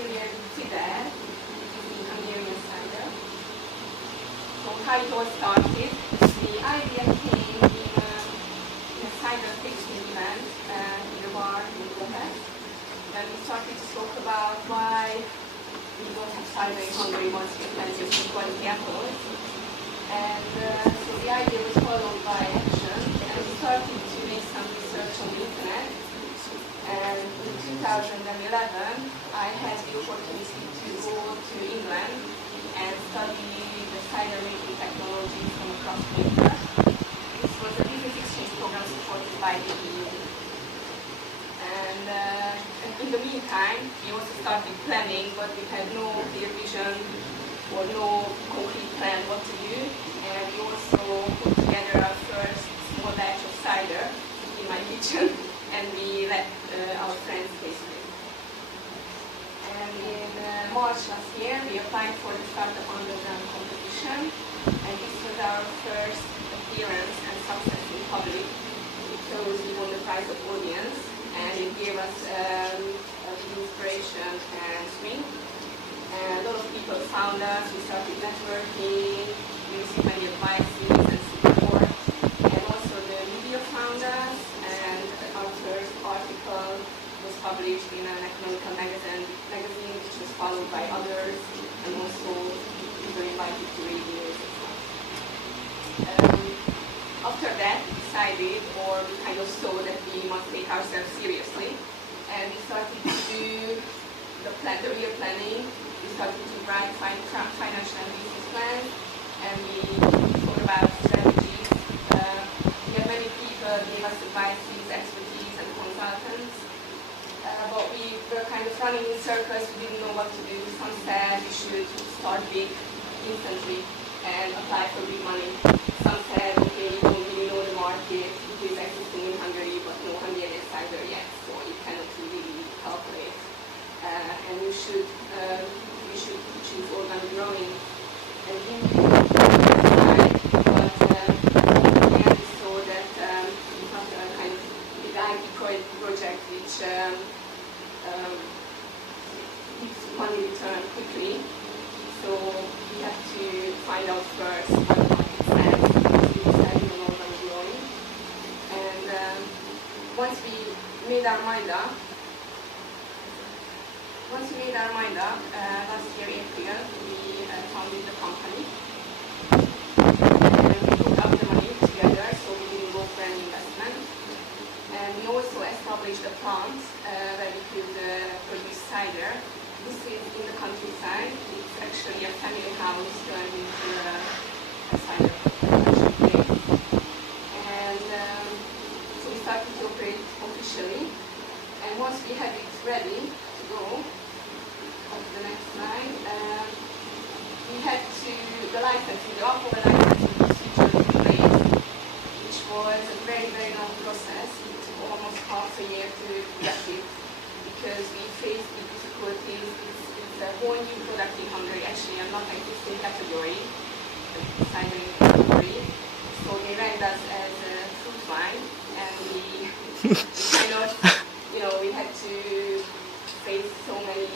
Hungarian Czider, which is the Hungarian cider. So how it all started, the idea came in a cider tasting event in a bar in Budapest. Then we started to talk about why we don't have cider in Hungary once we have plenty of good quality apples. And so the idea was followed by action, and we started to make some research on the internet. And in 2011, I had the opportunity to go to England and study the cider making technology from a cross-maker. This was a business exchange program supported by the EU. And in the meantime, we also started planning, but we had no clear vision or no concrete plan what to do. And we also put together our first small batch of cider in my kitchen, and we let our friends taste it. And in March last year, we applied for the Startup Underground competition, and this was our first appearance and success in public, because we won the prize of audience, and it gave us inspiration and swing. And a lot of people found us, we started networking, we received many advices and support, and also the media found us, and our first article was published in an economical magazine which was followed by others, and also we were invited to radios as well. After that, we decided, or we kind of saw that we must take ourselves seriously, and we started to do the real planning. We started to write financial and business plans, and we thought about strategies. We had many people gave us advices, expertise, and consultants, but we were kind of running in circles. We didn't know what to do. Some said we should start big instantly and apply for big money. Some said, okay, you don't really know the market, it is existing in Hungary, but no Hungarian cider yet, so you cannot really calculate. And you should choose organic growing. And in the side, but in the end we saw that it was a kind of big IT project which gives money return quickly. So we have to find out first what the market says, because we decided on organic growing. And once we made our mind up, last year April, we founded the company. And we put up the money together, so we didn't go for any investment. And we also established a plant where we could produce cider. This is in the countryside. It's actually a family house turned into a cider production place. And so we started to operate officially. And once we had it ready to go, the next slide, we had to, the alcohol licensing procedure in place, which was a very, very long process. It took almost half a year to get it, because we faced big difficulties. It's a whole new product in Hungary, actually not an existing category, the cider category. So they ranked us as a fruit wine, and we kind of, we had to face so many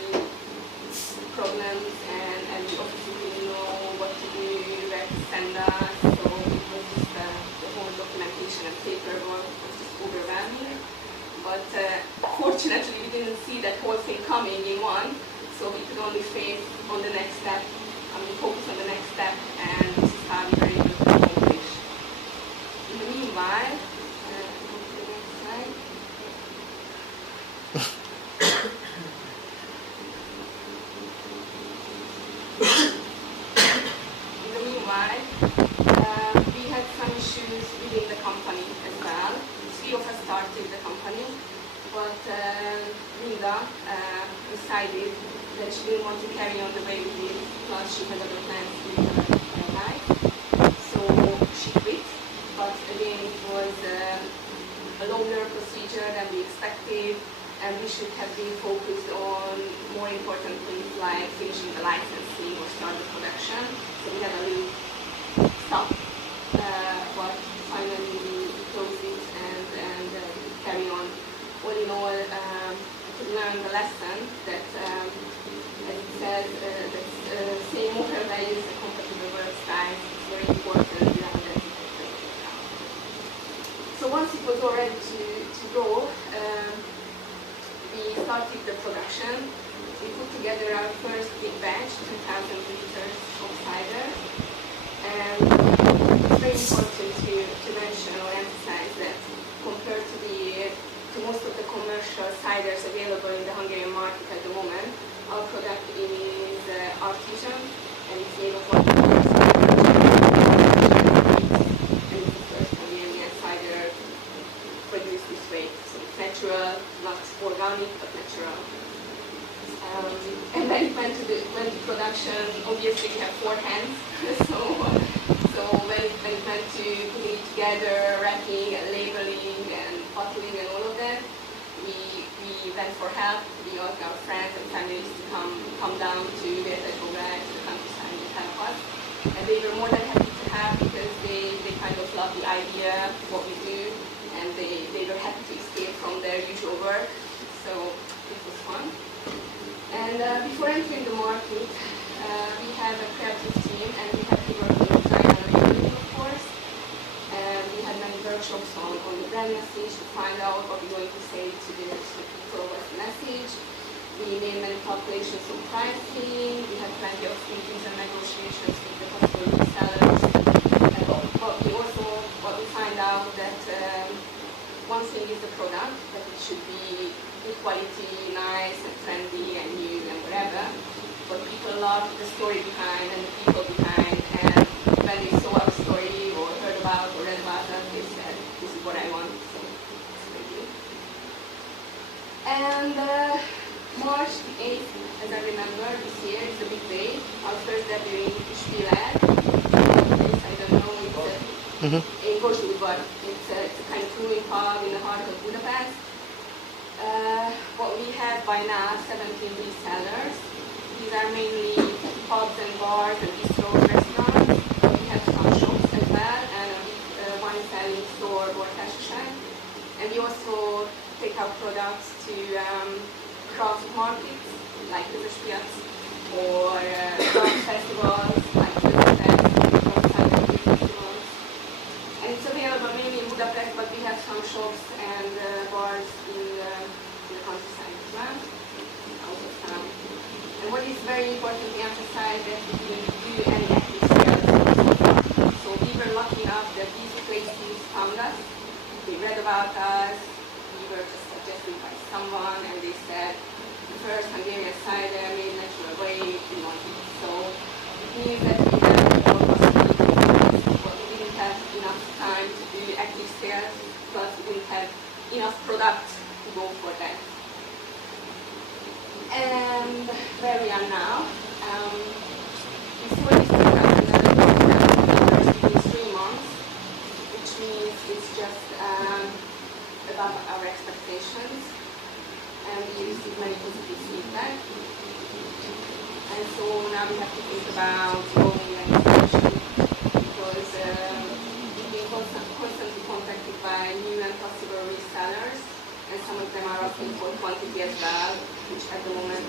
problems, and we obviously didn't know what to do, where to send us, so it was just the whole documentation and paperwork was just overwhelming. But fortunately we didn't see that whole thing coming in one, so we could only focus on the next step, and this is how we were able to accomplish. In the meanwhile, go to the next slide. We had some issues within the company as well. Three of us started the company, but Linda decided that she didn't want to carry on the way we did, plus she had other plans with her life. So she quit, but again it was a longer procedure than we expected, and we should have been focused on more important things like finishing the licensing or start the production. So we had a little stop, but finally we closed it and carry on. All in all, I could learn learned the lesson that, as it says, that saying motor values and compatible work styles is very important beyond that. So once it was all ready to go, we started the production. We put together our first big batch, 2,000 liters of cider. And it's very important to mention or emphasize that compared to most of the commercial ciders available in the Hungarian market at the moment, our product is artisan and it's made of 100% and it's the first Hungarian cider produced this way. So it's natural, not organic, but natural. And when it went to production, obviously we have 4 hands. so when it went to putting it together, wrapping and labeling and bottling and all of that, we went for help. We asked our friends and families to come down to the countryside and help us. And they were more than happy to help because they kind of loved the idea of what we do, and they were happy to escape from their usual work. So it was fun. And before entering the market, we had a creative team, and we had to work on design and labeling, of course. And we had many workshops on the brand message to find out what we're going to say to the people, what's the message. We made many calculations on pricing. We had plenty of meetings and negotiations with the possible resellers. And what we find out that one thing is the product, that it should be good quality, nice and friendly and new and whatever. But people love the story behind and the people behind, and when they saw our story or heard about or read about us, they said, this is what I want. So it's very good. And March the 8th, as I remember, this year, is a big day. Our first debut in Spiel ad. I don't know, it's in Kossuth. It's a kind of brewing pub in the heart of Budapest. What we have by now, 17 resellers. These are mainly pubs and bars and bistros, restaurants. We have some shops as well, and a wine selling store or társaság. And we also take our products to craft markets like the Piac or craft festivals like the festivals. And it's available mainly in Budapest, but we have some shops and bars in the countryside as well, out of town. And what is very important to emphasize that we didn't do any active sales. So we were lucky enough that these places found us. They read about us. We were just suggested by someone, and they said, the first Hungarian cider made natural way, we want it. So it means that we were more possibilities, but we didn't have enough time to do active sales, plus we didn't have enough product to go for that. And where we are now, before this product in 3 months, which means it's just above our expectations, and we received many positive feedback. And so now we have to think about growing and expansion, because we've been constantly contacted by new and possible resellers, and some of them are asking for quantity as well, which at the moment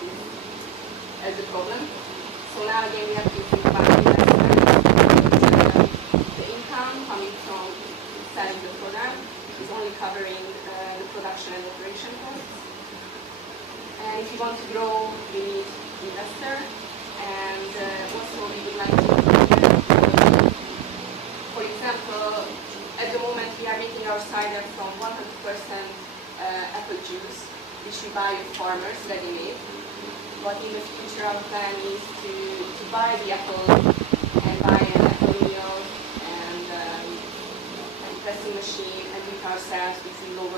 is a problem. So now again we have to think about investment. The income coming from selling the product is only covering the production and operation costs. And if you want to grow, we need investor. And also we would like to, for example, at the moment we are making our cider from 100% apple juice, which we buy with farmers ready-made. But in the future our plan is to buy the apple and buy an apple mill and a pressing machine and do it ourselves, which will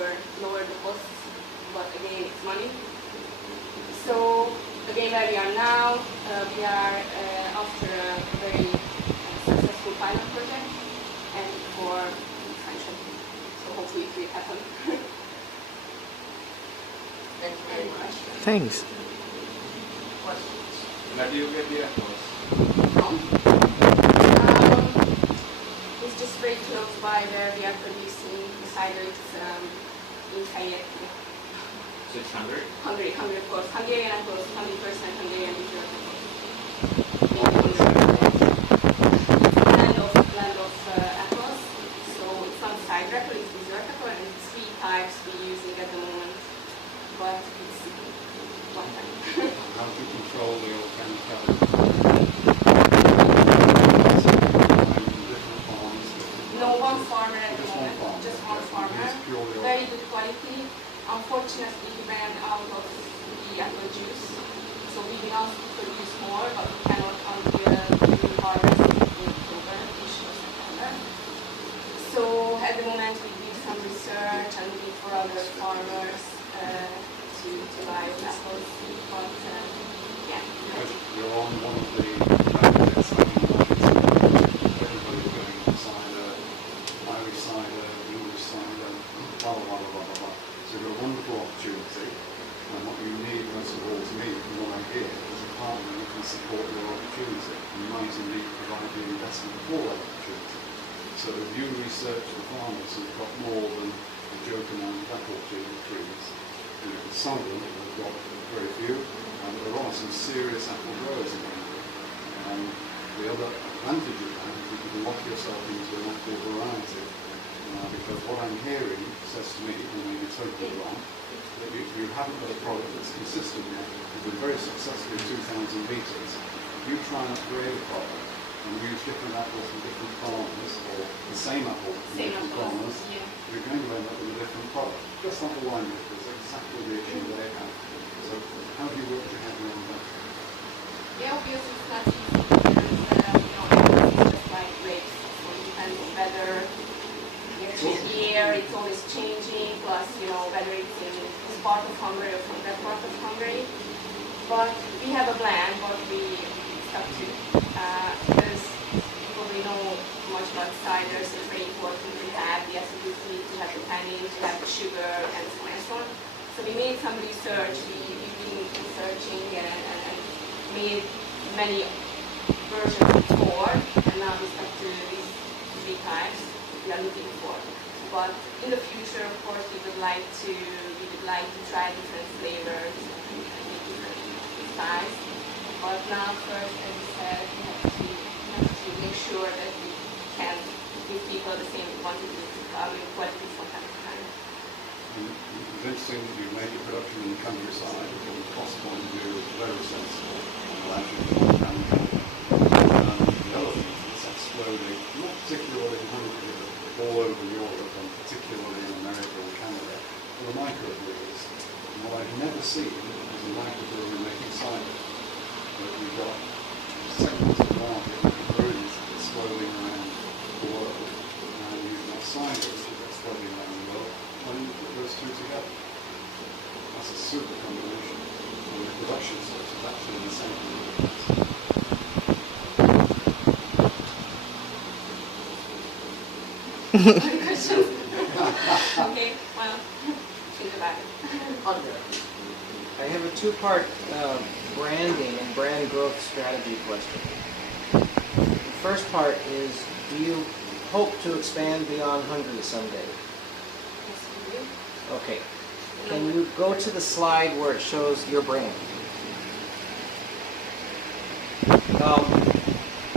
lower the costs, but again it's money. So again where we are now, we are after a very successful pilot project and for expansion. So hopefully it will happen. Any questions? Thanks. Questions? Where do you get the apples? It's just very close by where we are producing the cider. It's in Czider. So it's Hungary? Hungary, of course. Hungarian apples, 100% Hungarian dessert apples. Blend of apples. So it's not cider apple, it's dessert apple, and it's 3 types we're using at the moment. But it's one type. How do you control the organic colour? No, one farmer at the moment. Just one farmer. Very good quality. Unfortunately, we ran out of the apple juice. So we will not produce more, but we cannot until we harvest in October-ish or September. So at the moment we do some research and looking for other farmers to buy apples. But yeah. You're on one of the markets, everybody's going to cider, Irish cider, English cider, blah, blah, blah, blah, blah. So you've got a wonderful opportunity. And what you need, most of all, to me, from what I hear, is a partner who can support your opportunity and might indeed provide the investment for that opportunity. So if you research the farmers who've got more than a joke amount of apple trees, and you can some of them have got very few, and there are some serious apple growers in England. And the other advantage of that is that you can lock yourself into an apple variety. Because what I'm hearing says to me, and maybe it's totally wrong, that you haven't got a product that's consistent yet. You've been very successful in 2,000 metres. If you try and upgrade a product and use different apples from different farmers, or the same apple from different farmers, you're going to end up with a different product. Just like the winemakers, that's exactly the issue they have. So how do you work your head around that? Yeah, obviously it's not easy because, it's just like grapes. So it depends on whether year it's always changing, plus, whether it's in this part of Hungary or from that part of Hungary. But we have a plan what we stuck to, because people we know much about cider, so it's very important to have the acidity, to have the tannin, to have the sugar, and so on and so on. So we made some research, we've been researching and made many versions before, and now we stuck to these 3 types we are looking for. But in the future, of course, we would like to try different flavors and different styles. But now, first, as you said, we have to make sure that we can give people the same quantities, qualities from time to time. It's interesting that you make your production in the countryside, from the cost point of view, it's very sensible and allows you to understand the other thing is exploding, not particularly in Hungary, but all over Europe, and particularly in America and Canada, for the microbreweries. And what I've never seen is a microbrewery making cider. But we've got segments of the market that are breweries exploding around the world, and you've got cider which is exploding around the world. When you put those two together, that's a super combination. And the production source is actually the same. Questions? Okay, well, think about it. I have a 2-part branding and brand growth strategy question. The first part is, do you hope to expand beyond Hungary someday? Yes, we do. Okay. Can you go to the slide where it shows your brand?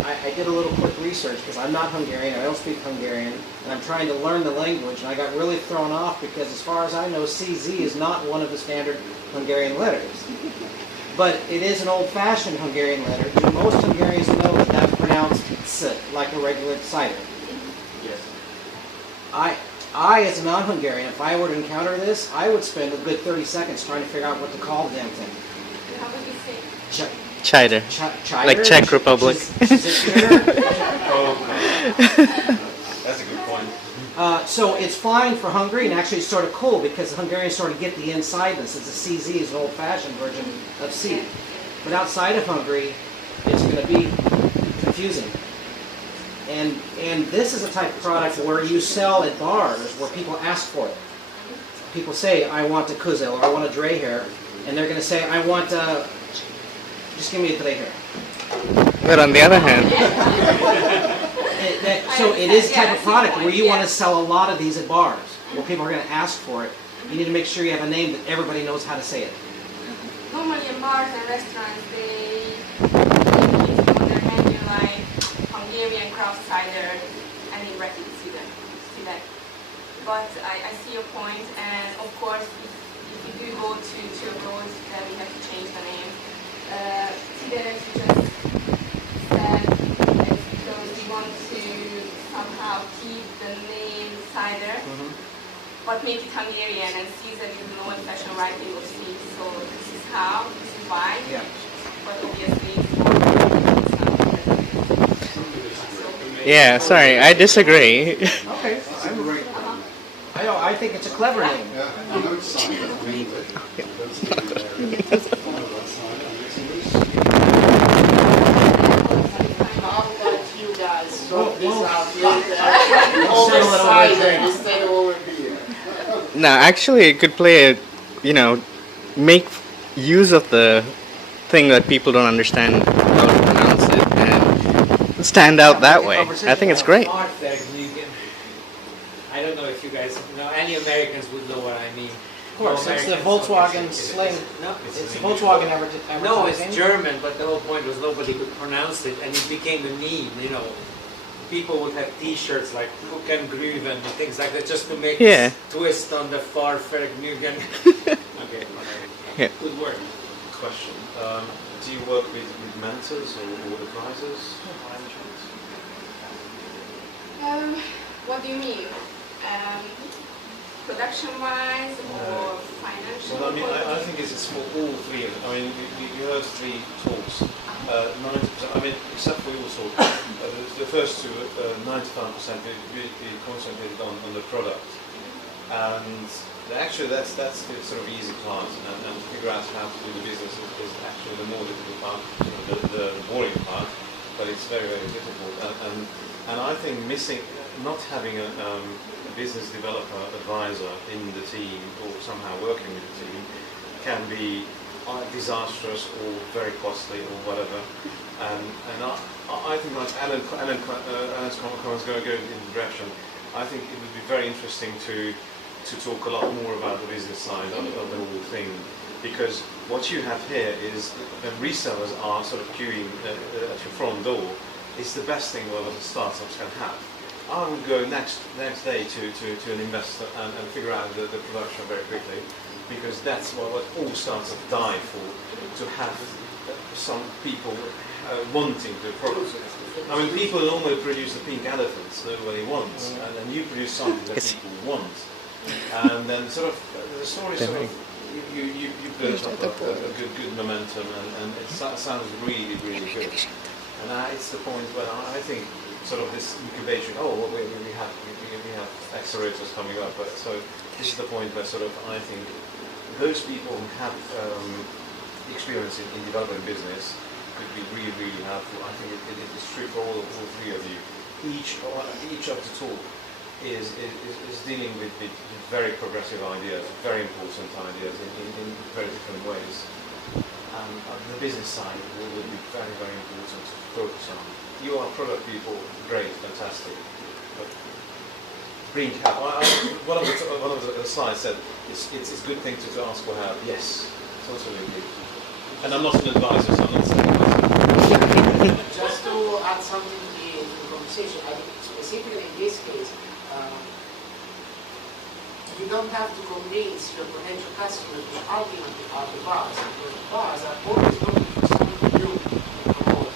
I did a little quick research because I'm not Hungarian, I don't speak Hungarian, and I'm trying to learn the language, and I got really thrown off because as far as I know, CZ is not one of the standard Hungarian letters. But it is an old-fashioned Hungarian letter. Do most Hungarians know that that's pronounced S, like a regular cider? Yes. I, as a non-Hungarian, if I were to encounter this, I would spend a good 30 seconds trying to figure out what to call the damn thing. And how would you say? Czider. Czider? Like Czech Republic. Oh, that's a good point. So it's fine for Hungary, and actually it's sort of cool because the Hungarians sort of get the inside this. It's a CZ, is an old-fashioned version of C. But outside of Hungary, it's going to be confusing. And this is a type of product where you sell at bars where people ask for it. People say, I want a kuzel, or I want a dray hair, and they're going to say, I want a... Just give me a dray hair. But on the other hand, So it is a type of product where you want to sell a lot of these at bars, where people are going to ask for it. You need to make sure you have a name that everybody knows how to say it. Normally in bars and restaurants, they keep on their menu like Hungarian craft cider and in bracket Czider. But I see your point, and of course, if you do go to abroad, then we have to change the name. Czider, as you just said, is because we want to somehow keep the name cider, but make it Hungarian, and Czider is an old-fashioned writing of C. So this is how, this is why. Yeah. But obviously, it's not. Yeah, sorry, I disagree. Okay. I think it's a clever name. Yeah, I know it's cider, I mean, that's the area. Follow that cider, and it's a loose. How about you guys sort this Whoa. out Settle it over over cider here. instead of over beer? No, actually, it could play make use of the thing that people don't understand how to pronounce it and stand out that way. I think it's great. I don't know if you guys know, any Americans would know what I mean. Of course, it's the Volkswagen slang. No, It's the Volkswagen advertising. No, it's German, but the whole point was nobody could pronounce it, and it became a meme. People would have T-shirts like "Hook and Groove" and things like that, just to make Yeah. this twist on the far Vergnügen. Okay, Yeah. good work. Question. Do you work with mentors or advisors by any chance? What do you mean? Production-wise or financial? Well, I think it's for all three of them. I mean, you heard three talks. 90%, I mean, except for your talk, the first two, 95% we concentrated on the product. And actually, that's the sort of easy part, and figure out how to do the business is actually the more difficult part, the boring part, but it's very, very difficult. And I think not having a business developer advisor in the team or somehow working with the team can be disastrous or very costly or whatever. And I think like Alan's comments go in the direction. I think it would be very interesting to talk a lot more about the business side of the whole thing, because what you have here is when resellers are sort of queuing at your front door, it's the best thing what startups can have. I would go next day to an investor and figure out the production very quickly, because that's what all startups die for, to have some people wanting the product. I mean, people normally produce the pink elephants nobody wants, and then you produce something that people want. And then sort of the story sort of you build up a good momentum, and it sounds really, really good. And it's the point where I think sort of this incubation. We have accelerators coming up, but so this is the point where sort of I think those people who have experience in developing business could be really, really helpful. I think it is true for all three of you. Each of the talk is dealing with very progressive ideas, very important ideas in very different ways. The business side will be very, very important to focus on. You are product people, great, fantastic, but bring help. One of the slides said it's a good thing to ask for help. Yes, totally agree. And I'm not an advisor, so I'm not saying advisor. Just to add something in the conversation, I think specifically in this case, you don't have to convince your potential customers to ultimately are the bars, because the bars are always looking for something new to promote.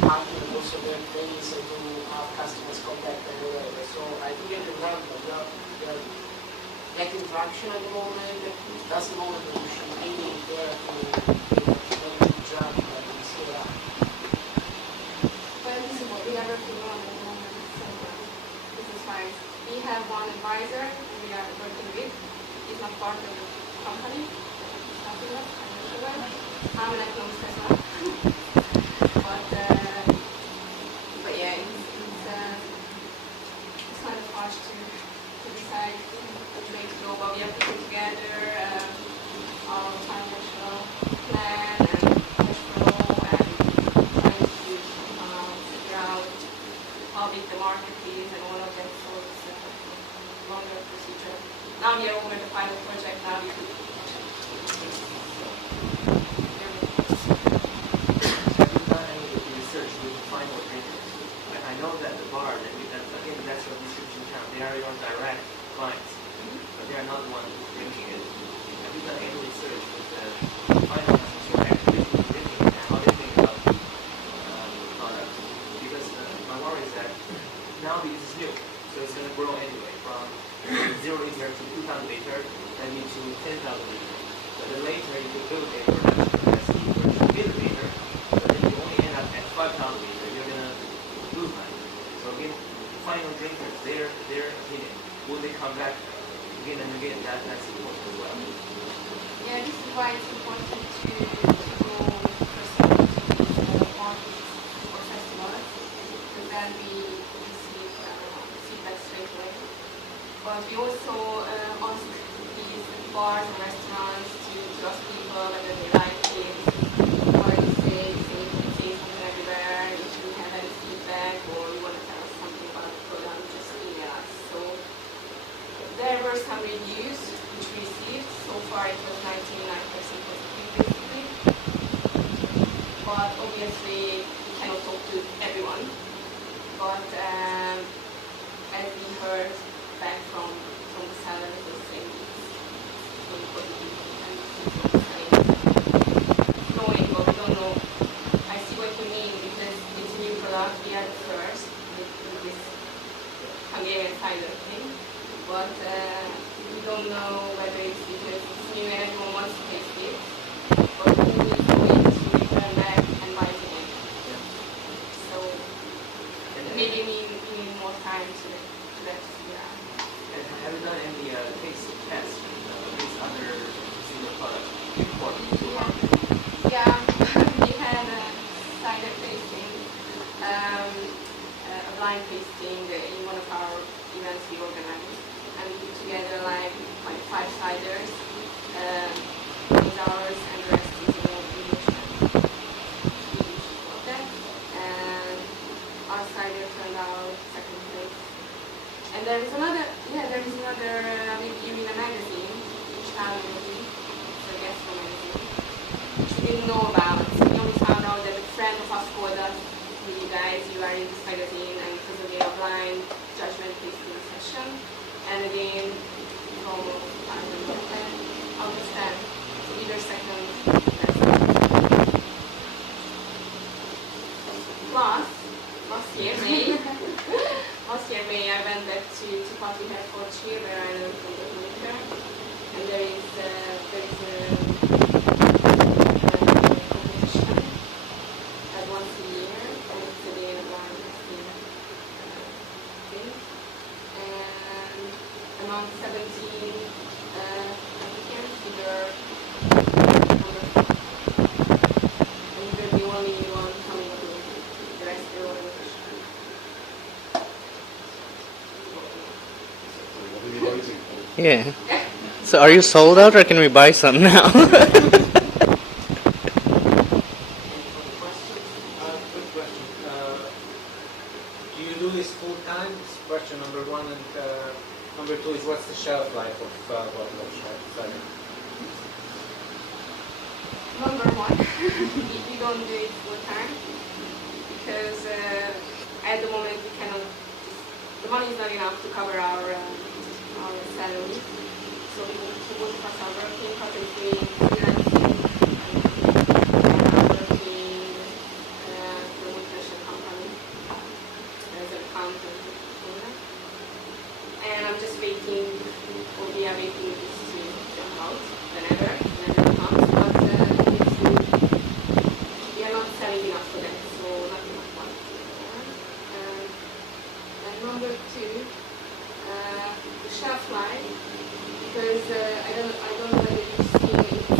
Ultimately also their things and to have customers contact and whatever. So I think in the world you're getting traction at the moment. That's the moment when you should really dare to jump and scale up. Well, this is what we are working on at the moment. So business-wise, we have one advisor we are working with. He's not part of the company. Nothing else. I'm an economist as well. But yeah, it's kind of hard to decide which way to go. But we are putting together our financial plan and cash flow and trying to figure out how big the market is and all of that sort of longer procedure. Now we are over the pilot project come back again and again. That's important as well. Yeah, this is why it's important to go first markets or festivals, because then we receive feedback straight away. But we also ask these bars and restaurants to ask people whether they like it, what do you say, something everywhere, if you have any feedback or you want to tell us something about the product, just email us. So there were some reviews which we received. So far it was 99% positive basically. But obviously we cannot talk to everyone. But as we heard back from the sellers, they say it's really positive and knowing, but we don't know. I see what you mean, because it's a new product. We are the first with this Hungarian cider thing. But we don't know whether it's because it's new and everyone wants to taste it, or who is going to return back and buy it again. Yeah. So maybe we need more time to that. Yeah. And have you done any taste tests with these other single products important to market? Yeah, we had a cider tasting, a blind tasting in one of our events we organized. And we put together like 5 ciders, with ours, and the rest is English and Swedish water. And our cider turned out second place. And there is another, maybe you mean a magazine, Czider magazine, it's a gastro magazine, which we didn't know about. We only found out that a friend of us called us, hey, you guys, you are in this magazine, and it was a blind judgment tasting session. And again, it's almost, I don't know, 10 out of 10. So either second, best. Plus, last year May, I went back to Party Herefordshire, where I learned from the winter. And there is a competition once a year, and it's again a blind tasting thing. And among 17 applicants, we were number 5. And we were the only one coming to the rest were all English. What are you waiting for? Yeah. So are you sold out, or can we buy some now? Any further questions? Quick question. Do you do this full time? It's question number 1, and number 2 is what's the shelf life of bottle of cider? Number 1, we don't do it full time because at the moment we cannot. The money is not enough to cover our salaries. So both of us are working, currently freelancing, and working for a multinational company as an accountant. And I'm just waiting, or we are waiting this to jump out whenever it comes. But we are not selling enough for that, so not enough money. And number 2, the shelf life, because I don't know whether you've seen it's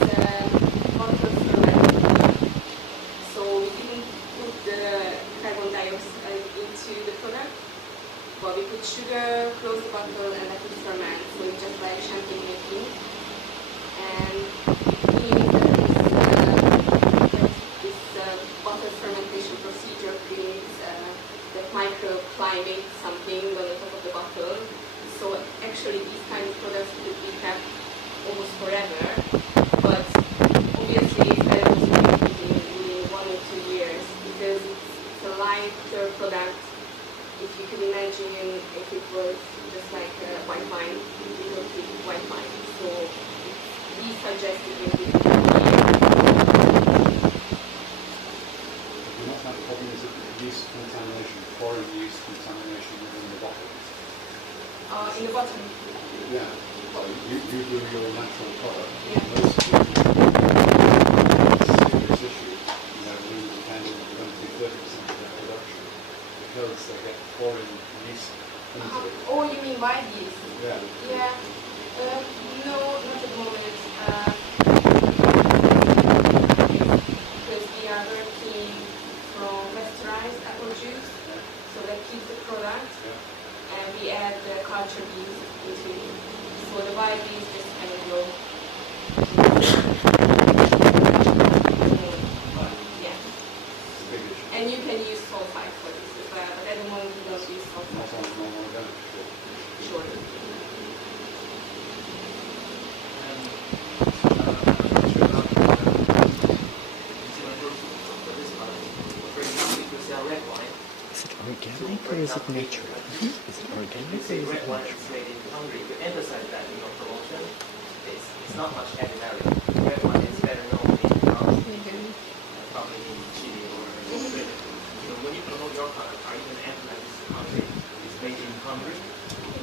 about nature. Is it organic or You say is red it wine natural? is made in Hungary. You emphasize that in your promotion. It's not much added value. Red wine is better known in France, probably in Chile or Australia. So when you promote your product, are you going to emphasize this is Hungary? It's made in Hungary?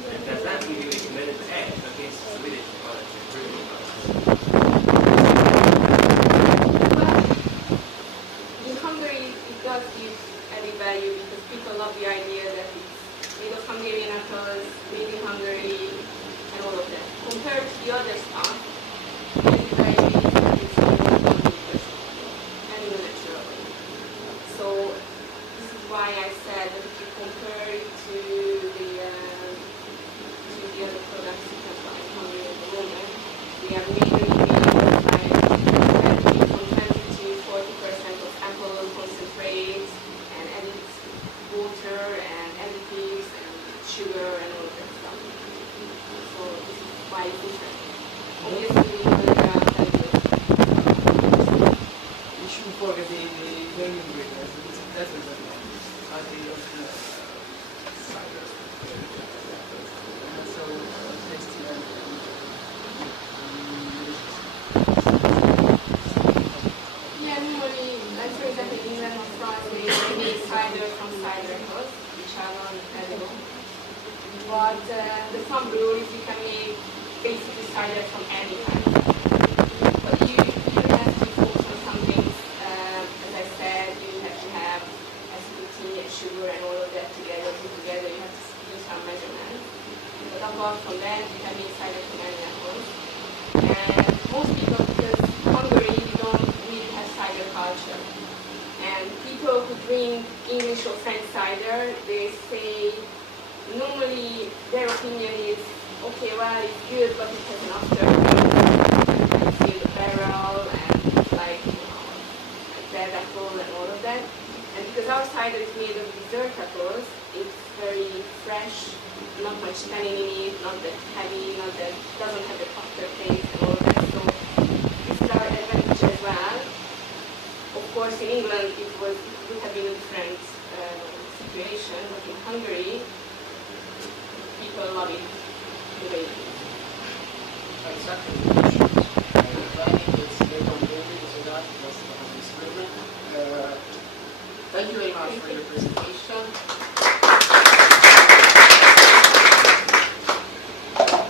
And does that give you a competitive edge against Swedish products and British products? In Hungary, it does give added value because people love the idea that it's made of Hungarian apples, made in Hungary, and all of that. Compared to the other stuff, added value is that it's more and natural. So this is why I said that if you compare it to the other products you can buy in Hungary at the moment, we are mainly made from 20 to 40% of apple concentrate and added water and additives and sugar and all of that stuff. So this is why it's different. Obviously, there are values. You shouldn't forget the very ingredients. It's a desert I think of the cider. And so tasty and Yeah, normally, like for example, in England or France, they make cider from cider apples, which are non-edible. But the farm breweries, you can make basically cider from any kind. But you have to focus on some things. As I said, you have to have acidity and sugar and all of that together. Put together, you have to do some measurements. But apart from that, you can make cider from any apples. And most people, because Hungary, we don't really have cider culture. And people who drink English or French cider, they say normally their opinion is, okay, well, it's good, but it has an aftertaste. You feel the barrel and like, like red apple and all of that. And because our cider is made of dessert apples, it's very fresh, not much tannin in it, not that heavy, not that doesn't have the aftertaste and all of that. So this is our advantage as well. Of course, in England it would have been a different situation, but in Hungary, people love it the way it is. Exactly. It's very complicated, so that was the experiment. Thank you very much for your presentation.